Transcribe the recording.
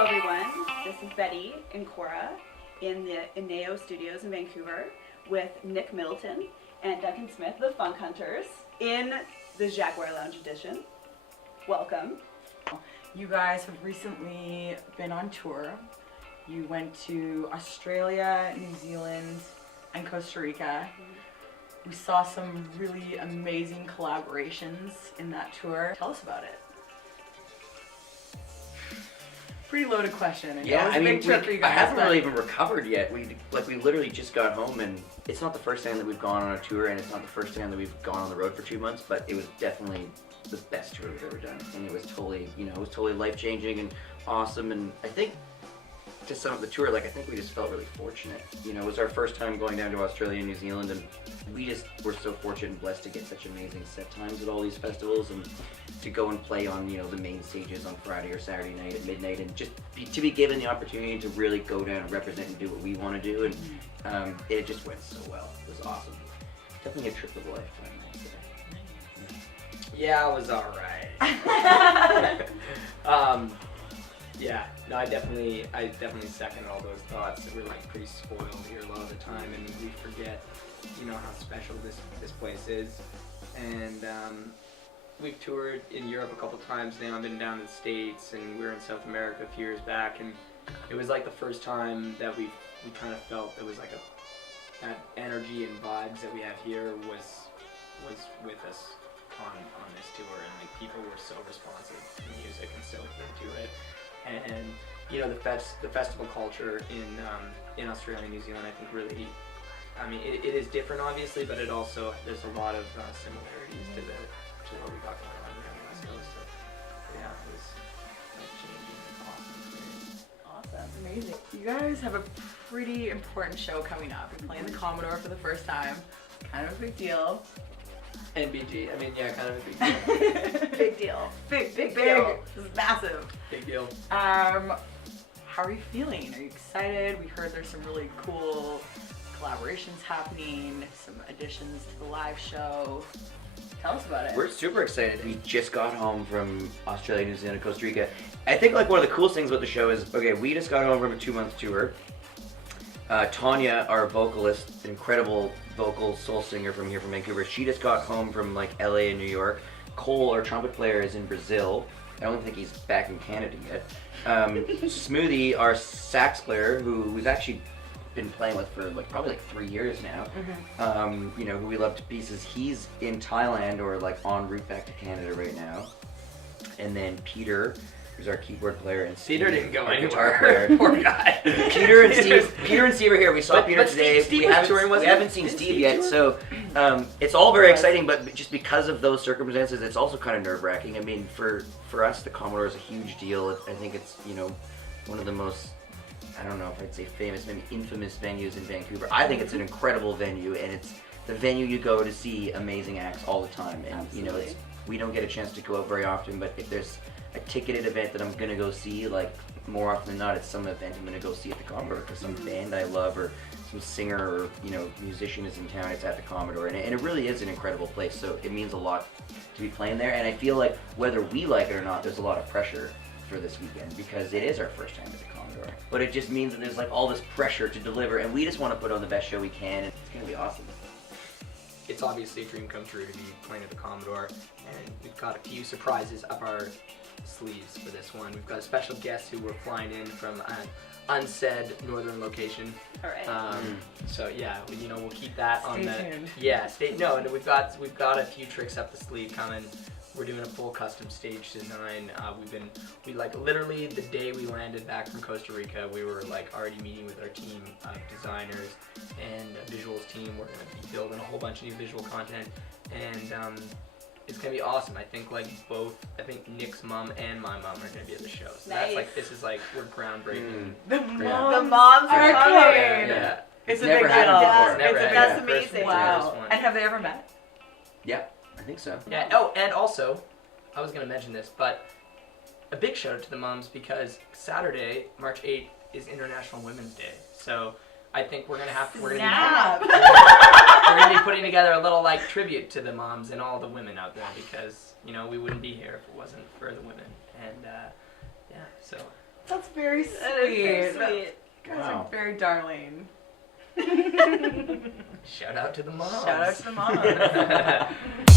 Hello everyone, this is Betty and Kora in the Ineo Studios in Vancouver with Nick Middleton and Duncan Smith, the Funk Hunters, in the Jaguar Lounge edition. Welcome. You guys have recently been on tour. You went to Australia, New Zealand, and Costa Rica. We saw some really amazing collaborations in that tour. Tell us about it. Pretty loaded question. Yeah, I mean, I haven't but really even recovered yet. We literally just got home, and it's not the first time that we've gone on a tour, and it's not the first time that we've gone on the road for 2 months, but it was definitely the best tour we've ever done, and it was totally, life-changing and awesome. And I think to sum up the tour, I think we just felt really fortunate. It was our first time going down to Australia and New Zealand, and we just were so fortunate and blessed to get such amazing set times at all these festivals, and to go and play on, the main stages on Friday or Saturday night at midnight, and just to be given the opportunity to really go down and represent and do what we want to do, and it just went so well. It was awesome. Definitely a trip of a lifetime, I'd say. Yeah, it was alright. I definitely second all those thoughts. We're pretty spoiled here a lot of the time, and we forget, how special this place is. And we've toured in Europe a couple times now. I've been down in the States, and we were in South America a few years back, and it was the first time that we kind of felt there was that energy and vibes that we have here was with us on this tour, and people were so responsive to the music and so into it. And the festival culture in Australia and New Zealand, I think really, it is different obviously, but it also, there's a lot of similarities to what we got going on here on the West Coast. So yeah, it was life-changing and awesome. amazing. You guys have a pretty important show coming up. You're playing the Commodore for the first time. Kind of a big deal. NBG, kind of a big deal. Big deal. Big deal. This is massive. Big deal. How are you feeling? Are you excited? We heard there's some really cool collaborations happening, some additions to the live show. Tell us about it. We're super excited. We just got home from Australia, New Zealand, and Costa Rica. I think one of the coolest things about the show is, we just got home from a 2-month tour. Tanya, our vocalist, incredible vocal soul singer from here from Vancouver, she just got home from LA and New York. Cole, our trumpet player, is in Brazil. I don't think he's back in Canada yet. Smoothie, our sax player, who we've actually been playing with for probably 3 years now, who we love to pieces, he's in Thailand or en route back to Canada right now. And then Peter, who's our keyboard player, and Steve, Peter didn't go our anywhere. guitar player. Poor guy. Peter and Steve are here. We saw Peter today. Steve we was touring, wasn't he? haven't seen Didn't Steve Steve yet, tour? so it's all very exciting. But just because of those circumstances, it's also kind of nerve-wracking. I mean, for us, the Commodore is a huge deal. I think it's one of the most, I don't know if I'd say famous, maybe infamous venues in Vancouver. I think it's an incredible venue, and it's the venue you go to see amazing acts all the time. And Absolutely. we don't get a chance to go out very often, but if there's a ticketed event that I'm gonna go see, more often than not, it's some event I'm gonna go see at the Commodore, because some band I love or some singer or musician is in town. It's at the Commodore, and it really is an incredible place. So it means a lot to be playing there, and I feel like whether we like it or not, there's a lot of pressure for this weekend because it is our first time at the Commodore. But it just means that there's all this pressure to deliver, and we just want to put on the best show we can, and it's gonna be awesome. It's obviously a dream come true to be playing at the Commodore, and we've got a few surprises up our sleeves for this one. We've got a special guest who we're flying in from an unsaid northern location. All right. So yeah, we'll keep that on the. Stay tuned. Yeah, and we've got a few tricks up the sleeve coming. We're doing a full custom stage design. We literally the day we landed back from Costa Rica, we were already meeting with our team of designers and a visuals team. We're gonna be building a whole bunch of new visual content, and it's gonna be awesome. I think Nick's mom and my mom are gonna be at the show. So Nice. this is we're groundbreaking. The The moms are are coming. coming. Yeah. It's a Never big happened deal. before. Never It's a happened. That's big amazing. Wow. One. And have they ever met? Yeah, I think so. Yeah. Oh, and also, I was gonna mention this, but a big shout out to the moms because Saturday, March 8th, is International Women's Day. So I think we're gonna Snap. we're gonna be putting together a little tribute to the moms and all the women out there because we wouldn't be here if it wasn't for the women. And so That's very sweet. That is very sweet. You guys Wow. are very darling. Shout out to the mom. Shout out to the mom.